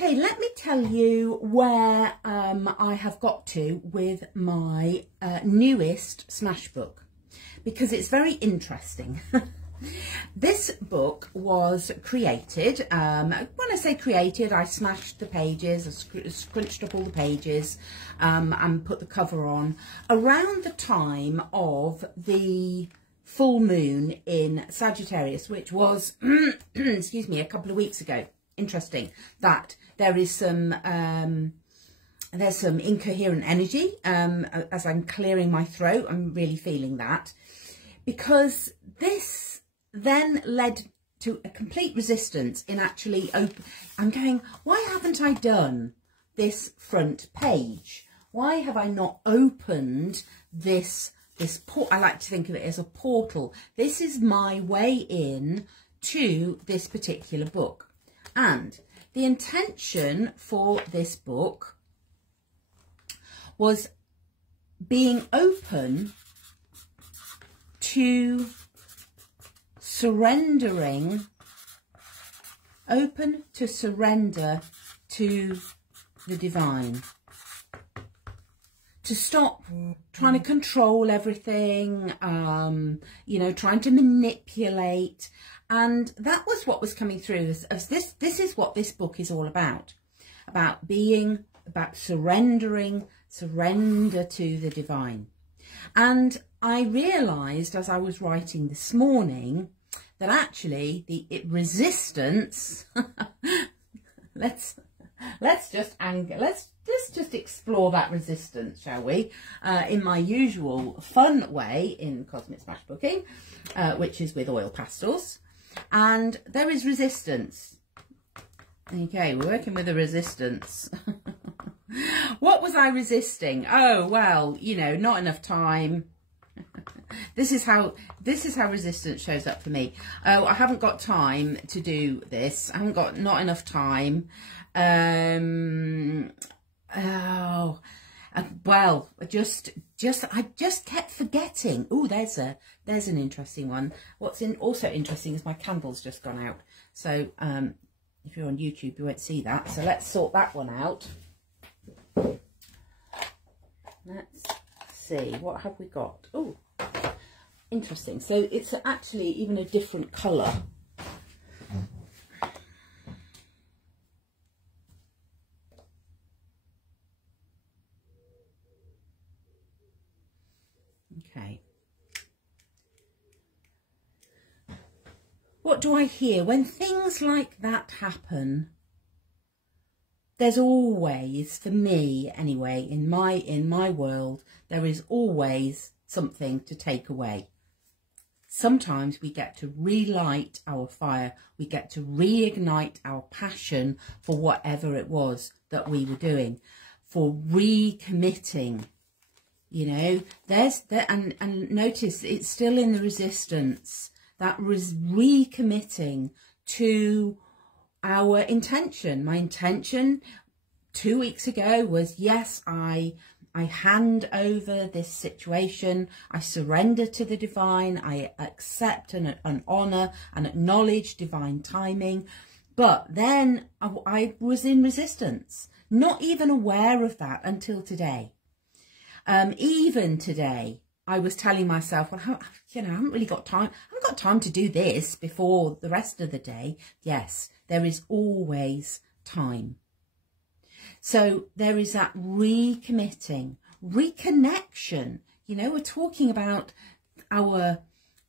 Okay, let me tell you where I have got to with my newest Smashbook, because it's very interesting. This book was created, when I say created, I smashed the pages, I scrunched up all the pages and put the cover on around the time of the full moon in Sagittarius, which was, excuse me, a couple of weeks ago. Interesting that there is some there's some incoherent energy as I'm clearing my throat. I'm really feeling that, because this then led to a complete resistance in actually I'm going, why haven't I done this front page? Why have I not opened this I like to think of it as a portal. This is my way in to this particular book. And the intention for this book was being open to surrender to the divine. To stop trying to control everything, you know, trying to manipulate. And that was what was coming through. This is what this book is all about surrender to the divine. And I realised as I was writing this morning that actually the resistance, let's just explore that resistance, shall we, in my usual fun way in Cosmic Smashbooking, which is with oil pastels. And there is resistance. Okay, we're working with a resistance. What was I resisting? Oh, well, you know, not enough time. This is how resistance shows up for me. Oh, I haven't got time to do this. I haven't got not enough time. Oh, well, I just kept forgetting. Oh, there's an interesting one. What's also interesting is my candle's just gone out. So if you're on YouTube, you won't see that. So let's sort that one out. Let's see, what have we got? Oh, interesting. So it's actually even a different colour. Okay. What do I hear when things like that happen? There's always, for me anyway, in my world, there is always something to take away. Sometimes we get to relight our fire. We get to reignite our passion for whatever it was that we were doing, for recommitting. You know, and notice it's still in the resistance. That was recommitting to our intention. My intention 2 weeks ago was, yes, I hand over this situation. I surrender to the divine. I accept and honour and acknowledge divine timing. But then I was in resistance, not even aware of that until today. Even today, I was telling myself, well, you know, I haven't really got time. I haven't got time to do this before the rest of the day. Yes, there is always time. So there is that recommitting, reconnection. You know, we're talking about our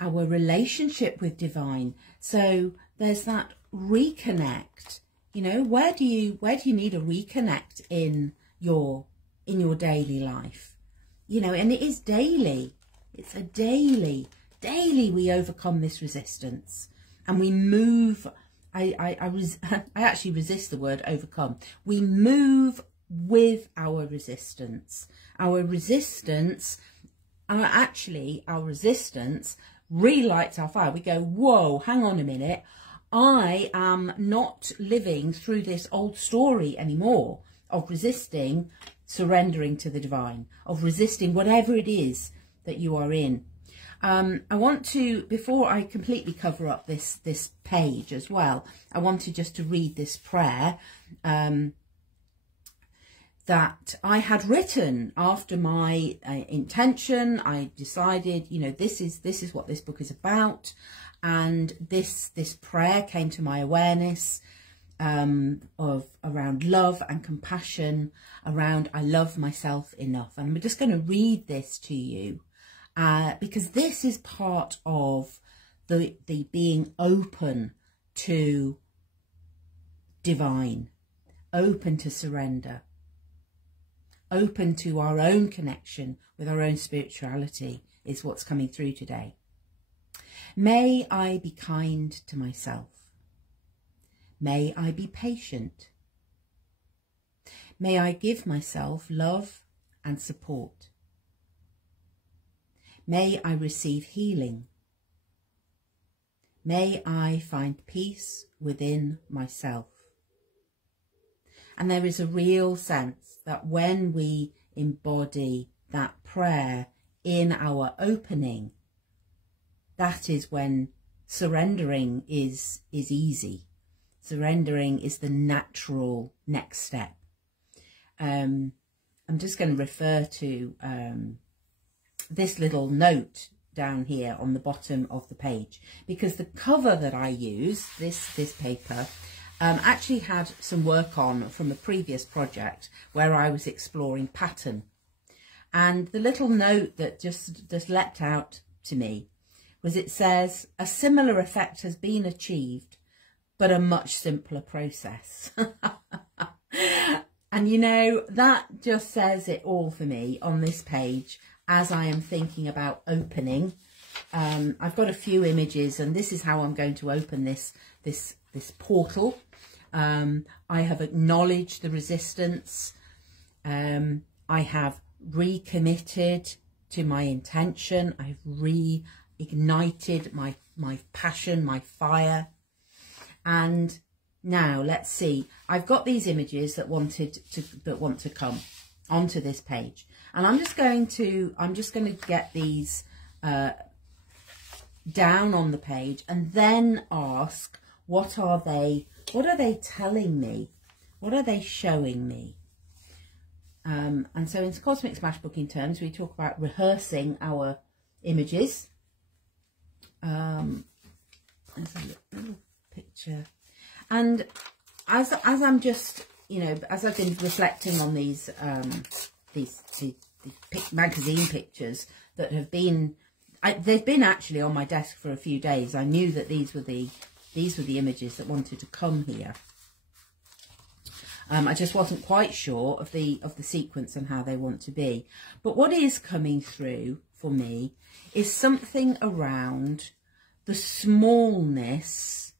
relationship with divine. So there's that reconnect. You know, where do you need a reconnect in your daily life? You know, and it is daily. It's a daily we overcome this resistance, and we move. I actually resist the word overcome. We move with our resistance. Our resistance relights our fire. We go, whoa, hang on a minute. I am not living through this old story anymore of resisting surrendering to the divine, of resisting whatever it is that you are in. I want to, before I completely cover up this page as well, I wanted just to read this prayer that I had written after my intention. I decided, you know, this is what this book is about, and this prayer came to my awareness of around love and compassion, around I love myself enough. And I'm just going to read this to you because this is part of the being open to divine, open to surrender, open to our own connection with our own spirituality is what's coming through today. May I be kind to myself. May I be patient. May I give myself love and support. May I receive healing. May I find peace within myself. And there is a real sense that when we embody that prayer in our opening, that is when surrendering is easy. Surrendering is the natural next step. I'm just going to refer to this little note down here on the bottom of the page, because the cover that I use, this paper, actually had some work on from a previous project where I was exploring pattern. And the little note that just leapt out to me was, it says, a similar effect has been achieved, but a much simpler process. And you know, that just says it all for me on this page as I am thinking about opening. I've got a few images, and this is how I'm going to open this portal. I have acknowledged the resistance. I have recommitted to my intention. I've reignited my passion, my fire. And now let's see. I've got these images that want to come onto this page, and I'm just going to get these down on the page and then ask, what are they telling me? What are they showing me? And so in Cosmic Smashbooking terms, we talk about rehearsing our images. There's a little picture. And as I'm just, you know, as I've been reflecting on these magazine pictures that have been, they've been actually on my desk for a few days. I knew that these were the images that wanted to come here. I just wasn't quite sure of the sequence and how they want to be. But what is coming through for me is something around the smallness,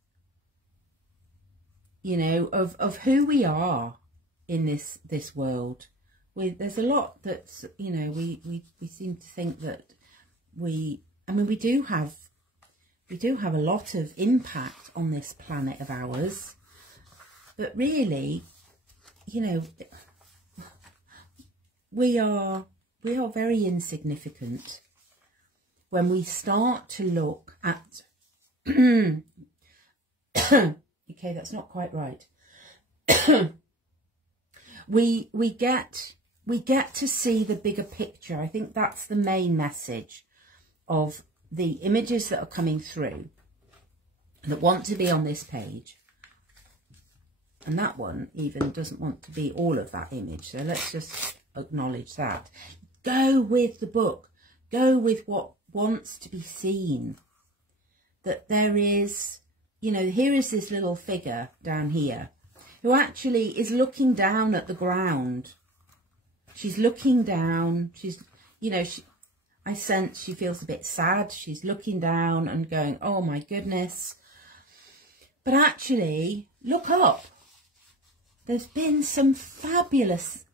you know, of who we are in this world. There's a lot that's, you know, we seem to think that we do have a lot of impact on this planet of ours, but really, you know, we are very insignificant when we start to look at okay, that's not quite right. we get to see the bigger picture. I think that's the main message of the images that are coming through that want to be on this page. And that one even doesn't want to be all of that image. So let's just acknowledge that. Go with the book. Go with what wants to be seen. That there is, you know, here is this little figure down here who actually is looking down at the ground. She's looking down. She's, you know, I sense she feels a bit sad. She's looking down and going, oh my goodness. But actually, look up. There's been some fabulous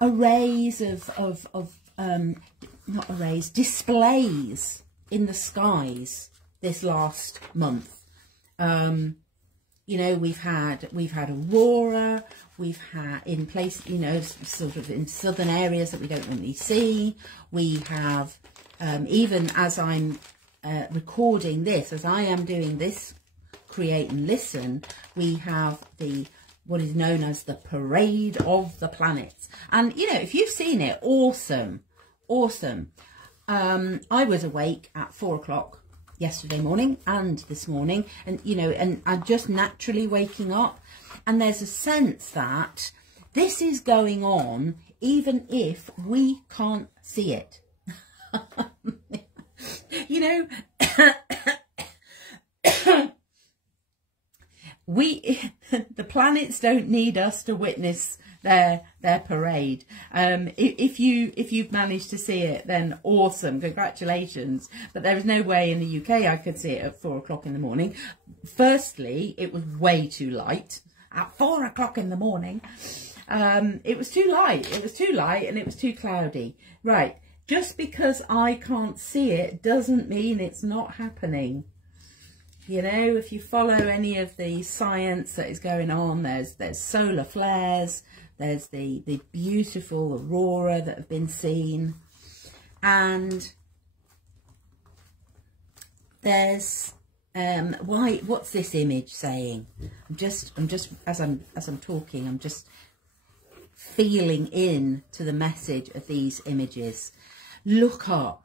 arrays displays in the skies this last month. You know, we've had aurora, we've had in place, you know, sort of in southern areas that we don't normally see. We have even as I'm recording this, as I am doing this create and listen, we have what is known as the Parade of the Planets. And, you know, if you've seen it, awesome, awesome. I was awake at 4 o'clock yesterday morning and this morning, and, you know, and I'm just naturally waking up. And there's a sense that this is going on even if we can't see it. You know, the planets don't need us to witness their parade. If you've managed to see it, then awesome, congratulations. But there was no way in the UK I could see it at 4 o'clock in the morning. Firstly, it was way too light at 4 o'clock in the morning. It was too light. It was too light, and it was too cloudy. Right. Just because I can't see it doesn't mean it's not happening. You know, if you follow any of the science that is going on, there's solar flares, there's the beautiful aurora that have been seen, and there's what's this image saying? I'm just as I'm talking, I'm just feeling in to the message of these images. Look up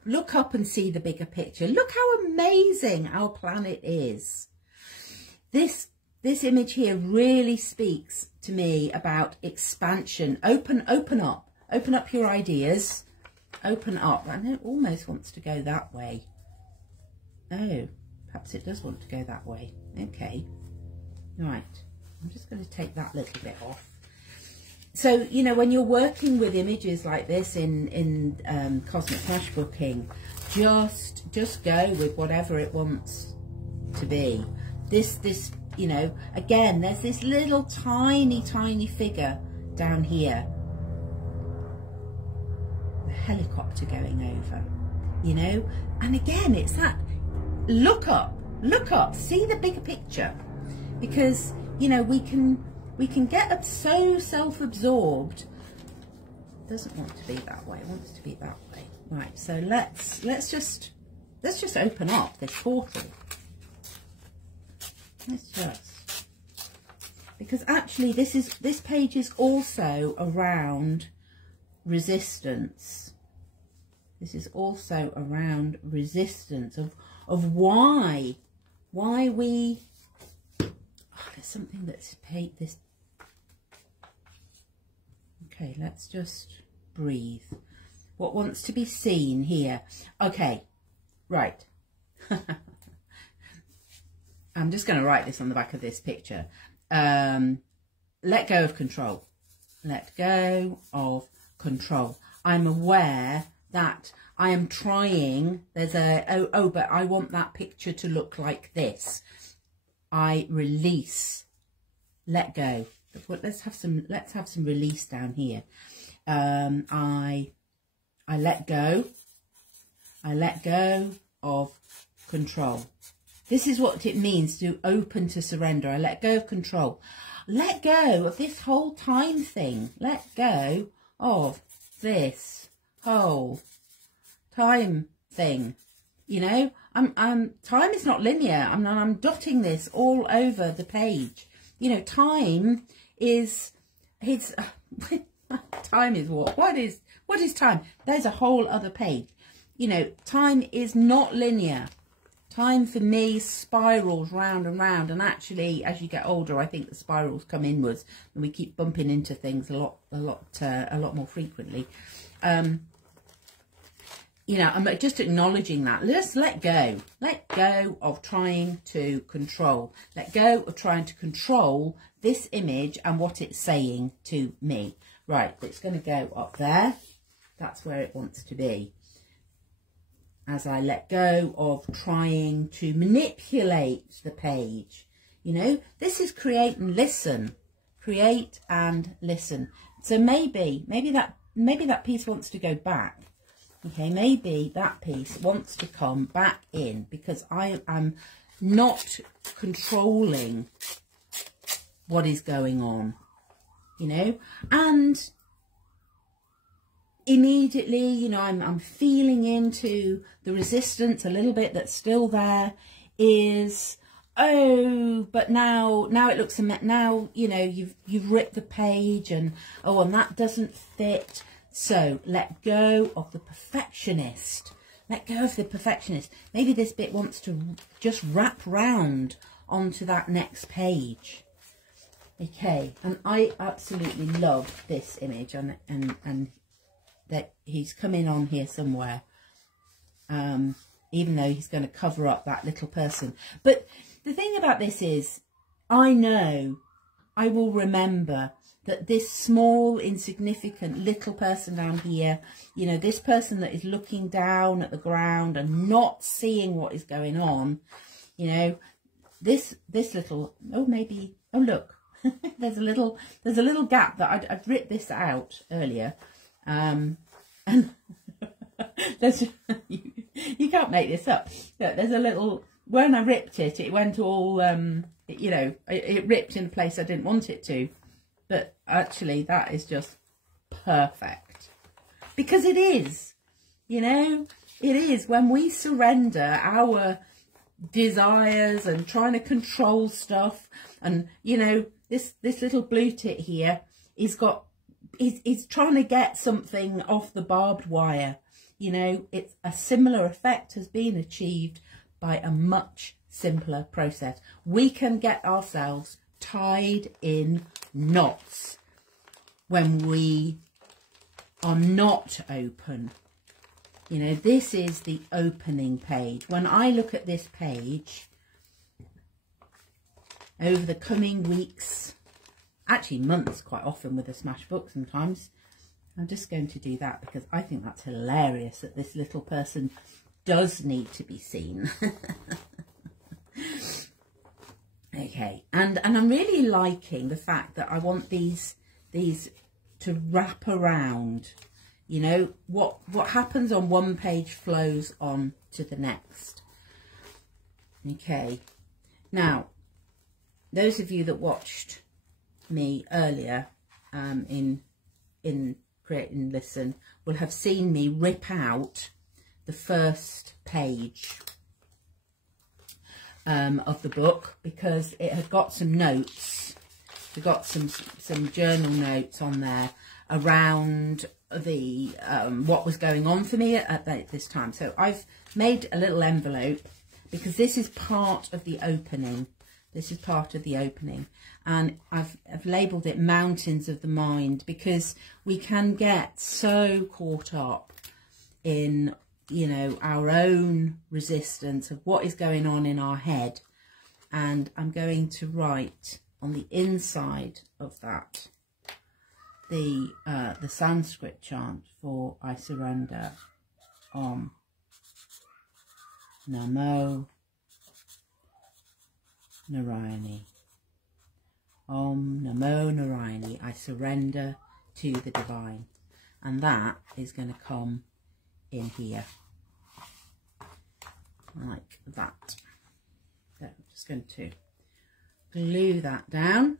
and see the bigger picture. Look how amazing our planet is. This image here really speaks to me about expansion. Open up your ideas. Open up. I know it almost wants to go that way. Oh, perhaps it does want to go that way. Okay. Right. I'm just going to take that little bit off. So, you know, when you're working with images like this in Cosmic Smashbooking, just go with whatever it wants to be. This, you know, again, there's this little tiny figure down here. A helicopter going over, you know, and again, it's that look up, see the bigger picture, because, you know, we can get so self-absorbed. It doesn't want to be that way. It wants to be that way. Right. So let's just open up this portal. Because actually this page is also around resistance. This is also around resistance of why we. Oh, there's something that's paid this. Okay, let's just breathe. What wants to be seen here? Okay, right. I'm just going to write this on the back of this picture. Let go of control. Let go of control. I'm aware that I am trying. There's but I want that picture to look like this. I release. Let go. Let's have some release down here. I let go. I let go of control. This is what it means to open to surrender. I let go of control. Let go of this whole time thing. Let go of this whole time thing. You know, time is not linear. I'm dotting this all over the page. You know, time is time is what? What is time? There's a whole other page. You know, time is not linear. Time for me spirals round and round, and actually, as you get older, I think the spirals come inwards, and we keep bumping into things a lot more frequently. You know, I'm just acknowledging that. Let's let go. Let go of trying to control. Let go of trying to control this image and what it's saying to me. Right, it's going to go up there. That's where it wants to be. As I let go of trying to manipulate the page. You know, this is create and listen. Create and listen. So maybe that piece wants to go back. Okay, maybe that piece wants to come back in because I am not controlling what is going on, you know. And immediately, you know, I'm feeling into the resistance a little bit that's still there, is, oh, but now it looks now, you know, you've ripped the page, and oh, and that doesn't fit. So let go of the perfectionist. Let go of the perfectionist. Maybe this bit wants to just wrap round onto that next page. Okay, and I absolutely love this image, and that he's coming on here somewhere, even though he's going to cover up that little person. But the thing about this is, I know I will remember that this small, insignificant little person down here, you know, this person that is looking down at the ground and not seeing what is going on, you know, this little, oh, maybe, oh, look, there's a little gap that I'd ripped this out earlier, and there's, you can't make this up. Look, there's a little, when I ripped it, it went all, you know, it ripped in a place I didn't want it to. But actually, that is just perfect. Because it is, you know, it is. When we surrender our desires and trying to control stuff, and, you know, this little blue tit here, he's trying to get something off the barbed wire. You know, it's a similar effect has been achieved by a much simpler process. We can get ourselves tied in knots when we are not open. You know, this is the opening page. When I look at this page over the coming weeks, actually months quite often with a Smashbook sometimes, I'm just going to do that because I think that's hilarious that this little person does need to be seen. Okay, and I'm really liking the fact that I want these to wrap around. You know, what happens on one page flows on to the next. Okay, now those of you that watched me earlier in Create and Listen will have seen me rip out the first page of the book, because it had got some notes. We got some journal notes on there around the what was going on for me at this time. So I've made a little envelope because this is part of the opening. This is part of the opening, and I've labelled it Mountains of the Mind, because we can get so caught up in, you know, our own resistance of what is going on in our head. And I'm going to write on the inside of that the Sanskrit chant for I surrender. Om Namo Narayani. Om Namo Narayani. I surrender to the divine. And that is going to come in here, like that. So I'm just going to glue that down.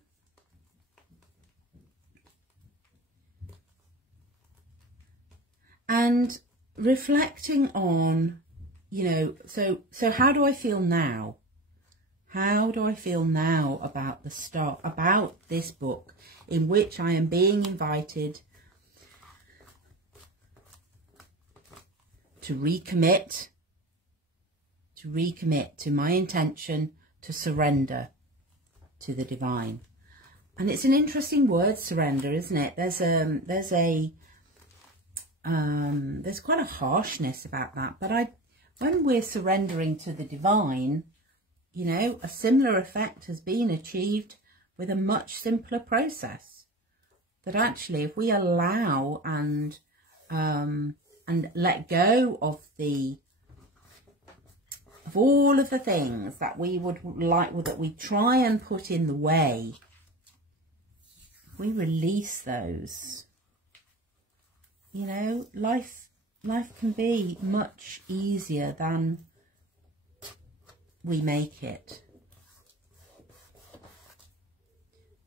And reflecting on, you know, so how do I feel now? How do I feel now about the start, about this book in which I am being invited to recommit to my intention to surrender to the divine? And it's an interesting word, surrender, isn't it? There's quite a harshness about that, but when we're surrendering to the divine, you know, a similar effect has been achieved with a much simpler process. That actually, if we allow and let go of all of the things that we would like, or that we try and put in the way, if we release those, you know, life can be much easier than we make it.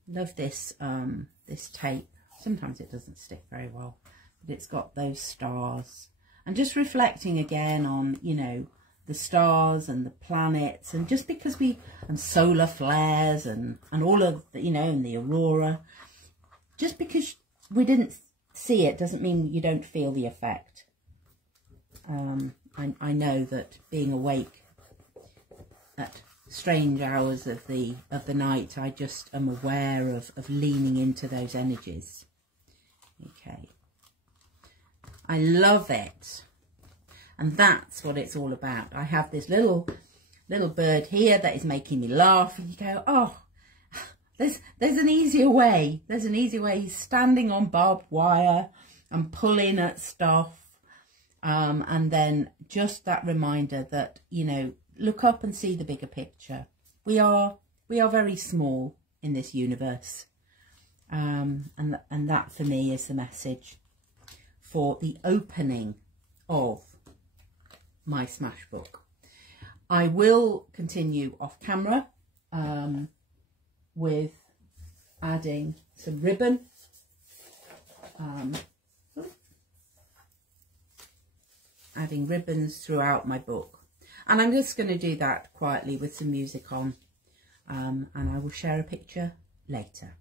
Love this this tape. Sometimes it doesn't stick very well, but it's got those stars. And just reflecting again on, you know, the stars and the planets, and just because and solar flares and all of the, you know, and the aurora, just because we didn't see it doesn't mean you don't feel the effect. I know that being awake at strange hours of the night, I just am aware of leaning into those energies. Okay, I love it, and that's what it's all about. I have this little bird here that is making me laugh, and you go, oh, there's an easier way. There's an easier way. He's standing on barbed wire and pulling at stuff, and then just that reminder that, you know, look up and see the bigger picture. We are very small in this universe, and that for me is the message for the opening of my Smashbook. I will continue off camera with adding some ribbon. Adding ribbons throughout my book, and I'm just going to do that quietly with some music on, and I will share a picture later.